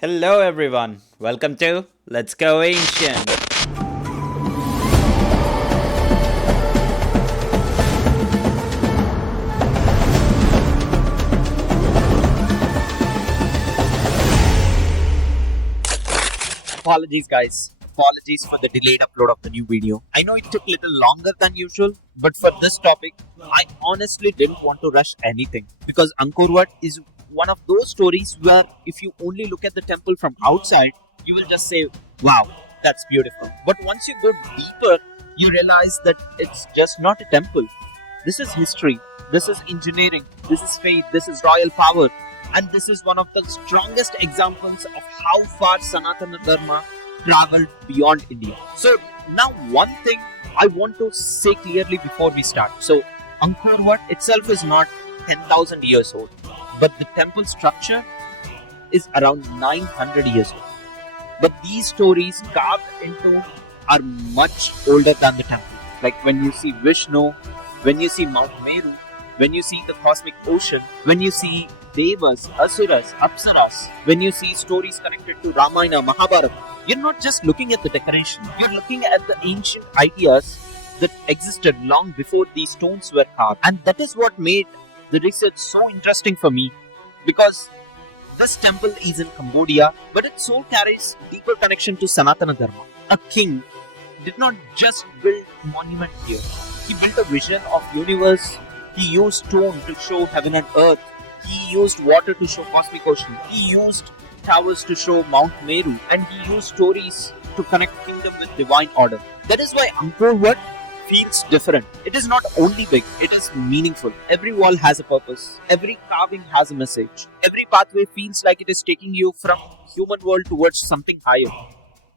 Hello everyone, welcome to Let's Go Ancient. Apologies guys, apologies for the delayed upload of the new video. I know it took a little longer than usual, but for this topic, I honestly didn't want to rush anything because Angkor Wat is one of those stories where if you only look at the temple from outside, you will just say, wow, that's beautiful. But once you go deeper, you realize that it's just not a temple. This is history, this is engineering, this is faith, this is royal power, and this is one of the strongest examples of how far Sanatana Dharma traveled beyond India. So, now one thing I want to say clearly before we start. So, Angkor Wat itself is not 10,000 years old, but the temple structure is around 900 years old. But these stories carved into are much older than the temple. Like when you see Vishnu, when you see Mount Meru, when you see the cosmic ocean, when you see devas, asuras, apsaras, when you see stories connected to Ramayana and Mahabharata, you're not just looking at the decoration, you're looking at the ancient ideas that existed long before these stones were carved. And that is what made the research so interesting for me, because this temple is in Cambodia, but its soul carries deeper connection to Sanatana Dharma. A king did not just build a monument here. He built a vision of universe. He used stone to show heaven and earth. He used water to show cosmic ocean. He used towers to show Mount Meru. And he used stories to connect kingdom with divine order. That is why Angkor Wat feels different. It is not only big, it is meaningful. Every wall has a purpose. Every carving has a message. Every pathway feels like it is taking you from human world towards something higher.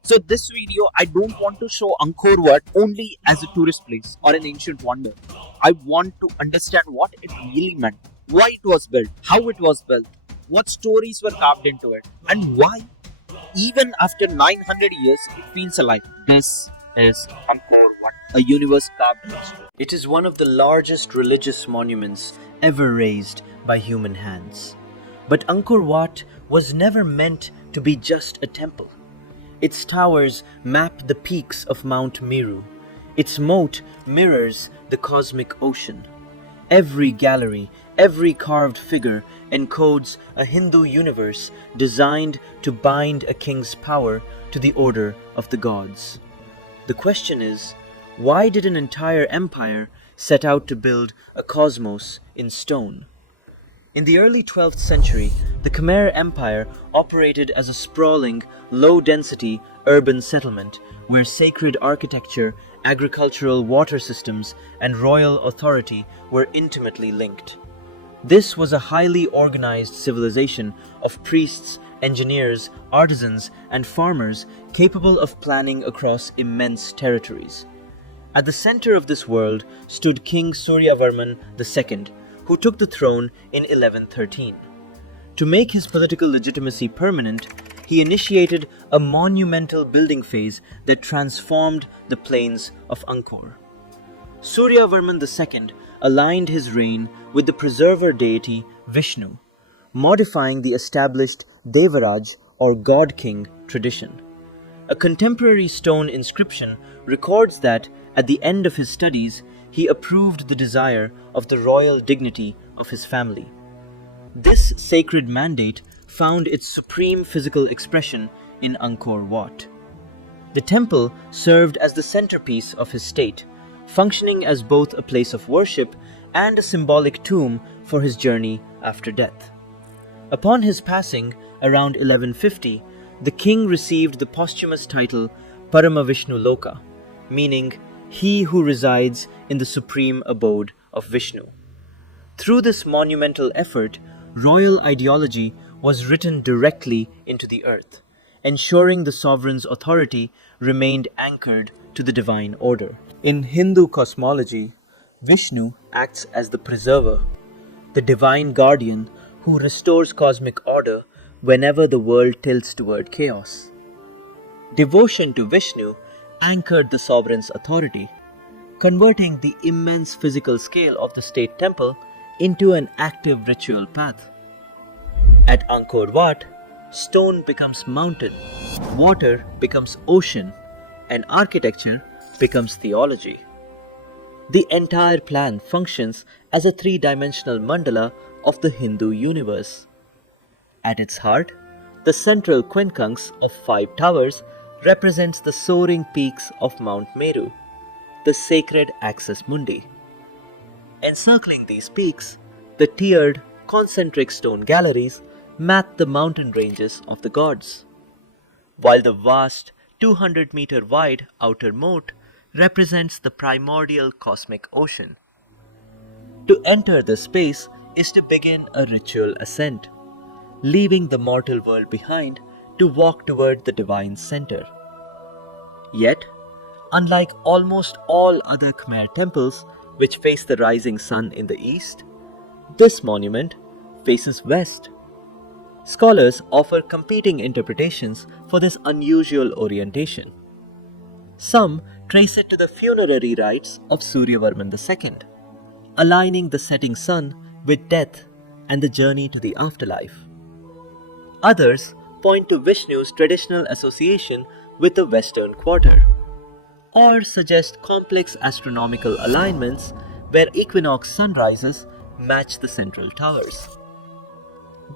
So this video, I don't want to show Angkor Wat only as a tourist place or an ancient wonder. I want to understand what it really meant, why it was built, how it was built, what stories were carved into it, and why, even after 900 years, it feels alive. This is Angkor Wat, a universe carved in history. It is one of the largest religious monuments ever raised by human hands. But Angkor Wat was never meant to be just a temple. Its towers map the peaks of Mount Meru. Its moat mirrors the cosmic ocean. Every gallery, every carved figure encodes a Hindu universe designed to bind a king's power to the order of the gods. The question is, why did an entire empire set out to build a cosmos in stone? In the early 12th century, the Khmer Empire operated as a sprawling, low-density urban settlement where sacred architecture, agricultural water systems, and royal authority were intimately linked. This was a highly organized civilization of priests, engineers, artisans, and farmers capable of planning across immense territories. At the center of this world stood King Suryavarman II, who took the throne in 1113. To make his political legitimacy permanent, he initiated a monumental building phase that transformed the plains of Angkor. Suryavarman II aligned his reign with the preserver deity Vishnu, modifying the established Devaraj or God King tradition. A contemporary stone inscription records that at the end of his studies, he approved the desire of the royal dignity of his family. This sacred mandate found its supreme physical expression in Angkor Wat. The temple served as the centerpiece of his state, functioning as both a place of worship and a symbolic tomb for his journey after death. Upon his passing, around 1150, the king received the posthumous title Paramavishnu Loka, meaning he who resides in the supreme abode of Vishnu. Through this monumental effort, royal ideology was written directly into the earth, ensuring the sovereign's authority remained anchored to the divine order. In Hindu cosmology, Vishnu acts as the preserver, the divine guardian who restores cosmic order whenever the world tilts toward chaos. Devotion to Vishnu anchored the sovereign's authority, converting the immense physical scale of the state temple into an active ritual path. At Angkor Wat, stone becomes mountain, water becomes ocean, and architecture becomes theology. The entire plan functions as a three-dimensional mandala of the Hindu universe. At its heart, the central quincunx of five towers represents the soaring peaks of Mount Meru, the sacred axis mundi. Encircling these peaks, the tiered, concentric stone galleries map the mountain ranges of the gods, while the vast 200-meter wide outer moat represents the primordial cosmic ocean. To enter the space is to begin a ritual ascent, leaving the mortal world behind to walk toward the divine center. Yet, unlike almost all other Khmer temples which face the rising sun in the east, this monument faces west. Scholars offer competing interpretations for this unusual orientation. Some trace it to the funerary rites of Suryavarman II, aligning the setting sun with death and the journey to the afterlife. Others point to Vishnu's traditional association with the western quarter, or suggest complex astronomical alignments where equinox sunrises match the central towers.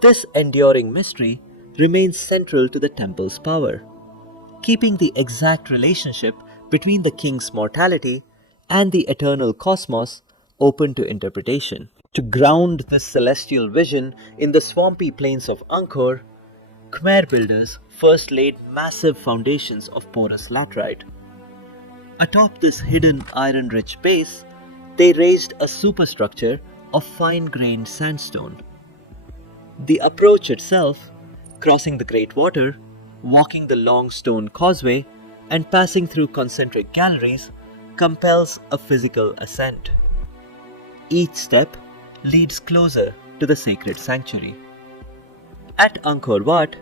This enduring mystery remains central to the temple's power, keeping the exact relationship between the king's mortality and the eternal cosmos open to interpretation. To ground this celestial vision in the swampy plains of Angkor, Khmer builders first laid massive foundations of porous laterite. Atop this hidden iron-rich base, they raised a superstructure of fine-grained sandstone. The approach itself, crossing the Great Water, walking the long stone causeway, and passing through concentric galleries, compels a physical ascent. Each step leads closer to the sacred sanctuary. At Angkor Wat,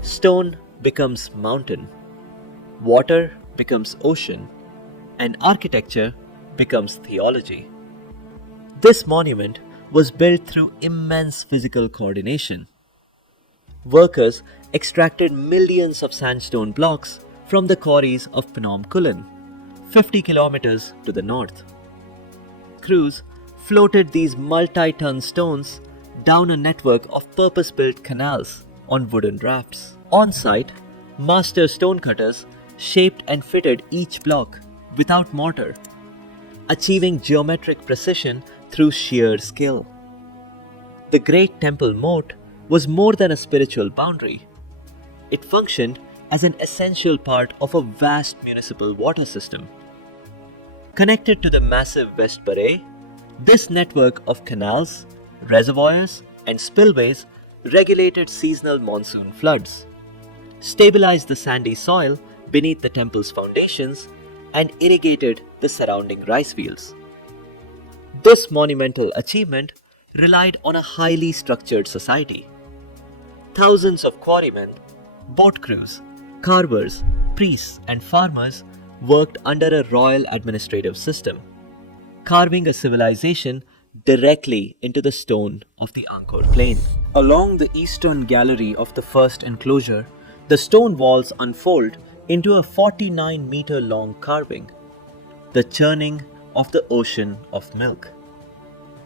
stone becomes mountain, water becomes ocean, and architecture becomes theology. This monument was built through immense physical coordination. Workers extracted millions of sandstone blocks from the quarries of Phnom Kulen, 50 kilometers to the north. Crews floated these multi-ton stones down a network of purpose-built canals on wooden rafts. On site, master stonecutters shaped and fitted each block without mortar, achieving geometric precision through sheer skill. The great temple moat was more than a spiritual boundary. It functioned as an essential part of a vast municipal water system. Connected to the massive West Baray, this network of canals, reservoirs, and spillways regulated seasonal monsoon floods, stabilized the sandy soil beneath the temple's foundations, and irrigated the surrounding rice fields. This monumental achievement relied on a highly structured society. Thousands of quarrymen, boat crews, carvers, priests, and farmers worked under a royal administrative system, carving a civilization directly into the stone of the Angkor Plain. Along the eastern gallery of the first enclosure, the stone walls unfold into a 49-meter-long carving, the churning of the ocean of milk.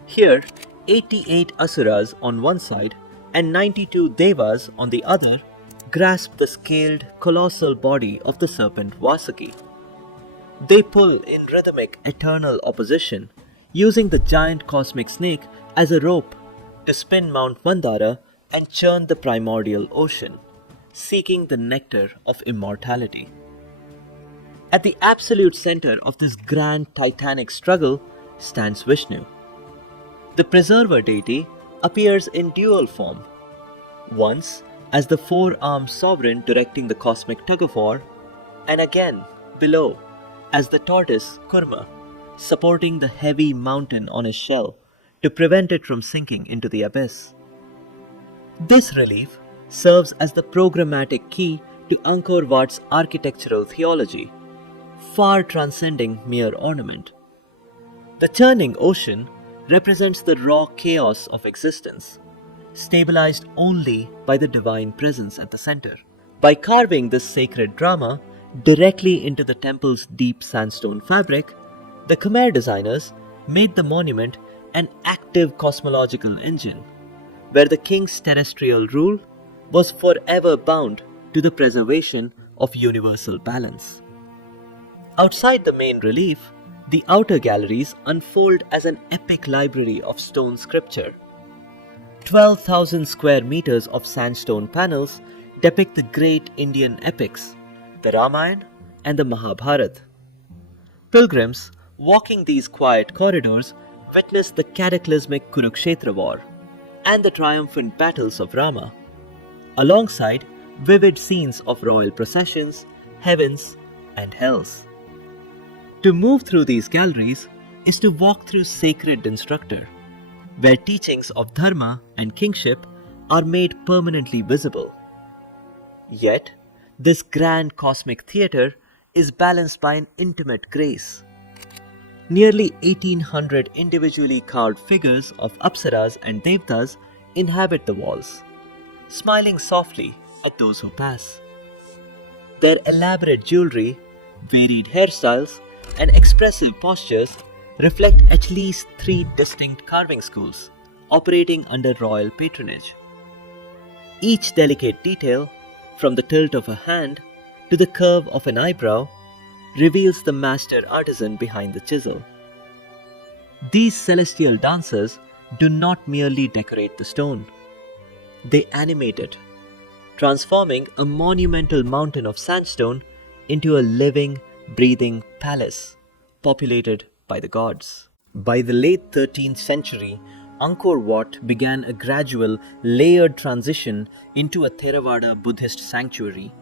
Here, 88 asuras on one side and 92 devas on the other grasp the scaled, colossal body of the serpent Vasuki. They pull in rhythmic, eternal opposition, using the giant cosmic snake as a rope to spin Mount Mandara and churn the primordial ocean, seeking the nectar of immortality. At the absolute center of this grand titanic struggle stands Vishnu. The preserver deity appears in dual form, once as the four-armed sovereign directing the cosmic tug-of-war, and again below as the tortoise Kurma, supporting the heavy mountain on his shell to prevent it from sinking into the abyss. This relief serves as the programmatic key to Angkor Wat's architectural theology, far transcending mere ornament. The churning ocean represents the raw chaos of existence, stabilized only by the divine presence at the center. By carving this sacred drama directly into the temple's deep sandstone fabric, the Khmer designers made the monument an active cosmological engine, where the king's terrestrial rule was forever bound to the preservation of universal balance. Outside the main relief, the outer galleries unfold as an epic library of stone scripture. 12,000 square meters of sandstone panels depict the great Indian epics, the Ramayana and the Mahabharata. Pilgrims walking these quiet corridors witness the cataclysmic Kurukshetra war and the triumphant battles of Rama, alongside vivid scenes of royal processions, heavens, and hells. To move through these galleries is to walk through sacred instructor, where teachings of dharma and kingship are made permanently visible. Yet, this grand cosmic theatre is balanced by an intimate grace. Nearly 1800 individually carved figures of apsaras and devas inhabit the walls, smiling softly at those who pass. Their elaborate jewelry, varied hairstyles, and expressive postures reflect at least 3 distinct carving schools operating under royal patronage. Each delicate detail, from the tilt of a hand to the curve of an eyebrow, reveals the master artisan behind the chisel. These celestial dancers do not merely decorate the stone, they animate it, transforming a monumental mountain of sandstone into a living, breathing palace populated by the gods. By the late 13th century, Angkor Wat began a gradual, layered transition into a Theravada Buddhist sanctuary.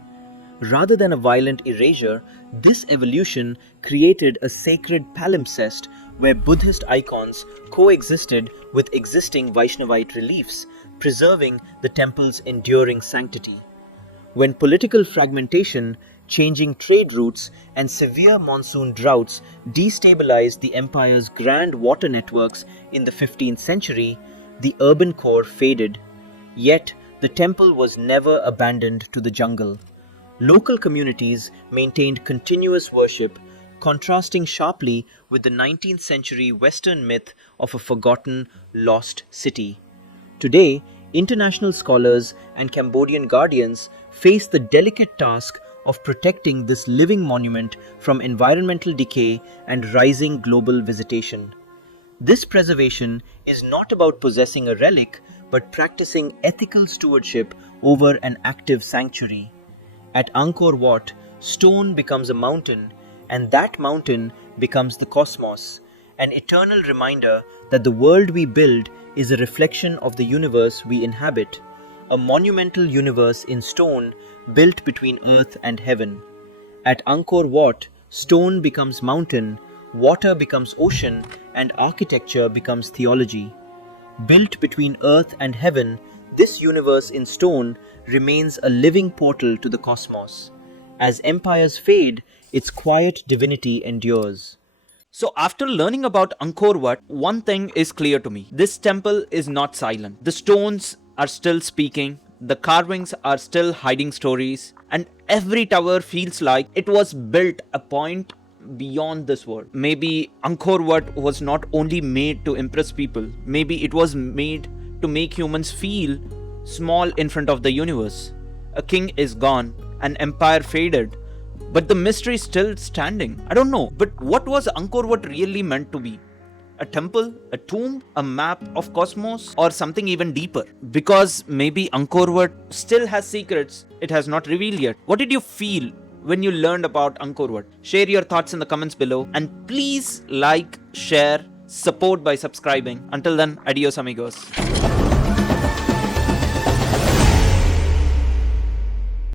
Rather than a violent erasure, this evolution created a sacred palimpsest where Buddhist icons coexisted with existing Vaishnavite reliefs, preserving the temple's enduring sanctity. When political fragmentation, changing trade routes, and severe monsoon droughts destabilized the empire's grand water networks in the 15th century, the urban core faded. Yet, the temple was never abandoned to the jungle. Local communities maintained continuous worship, contrasting sharply with the 19th century Western myth of a forgotten, lost city. Today, international scholars and Cambodian guardians face the delicate task of protecting this living monument from environmental decay and rising global visitation. This preservation is not about possessing a relic, but practicing ethical stewardship over an active sanctuary. At Angkor Wat, stone becomes a mountain, and that mountain becomes the cosmos, an eternal reminder that the world we build is a reflection of the universe we inhabit, a monumental universe in stone built between earth and heaven. At Angkor Wat, stone becomes mountain, water becomes ocean, and architecture becomes theology. Built between earth and heaven, this universe in stone remains a living portal to the cosmos. As empires fade, its quiet divinity endures. So after learning about Angkor Wat, one thing is clear to me. This temple is not silent. The stones are still speaking, the carvings are still hiding stories, and every tower feels like it was built a point beyond this world. Maybe Angkor Wat was not only made to impress people, maybe it was made to make humans feel small in front of the universe. A king is gone, an empire faded, but the mystery is still standing. I don't know, but what was Angkor Wat really meant to be? A temple, a tomb, a map of cosmos, or something even deeper? Because maybe Angkor Wat still has secrets it has not revealed yet. What did you feel when you learned about Angkor Wat? Share your thoughts in the comments below, and please like, share, support by subscribing. Until then, adios amigos.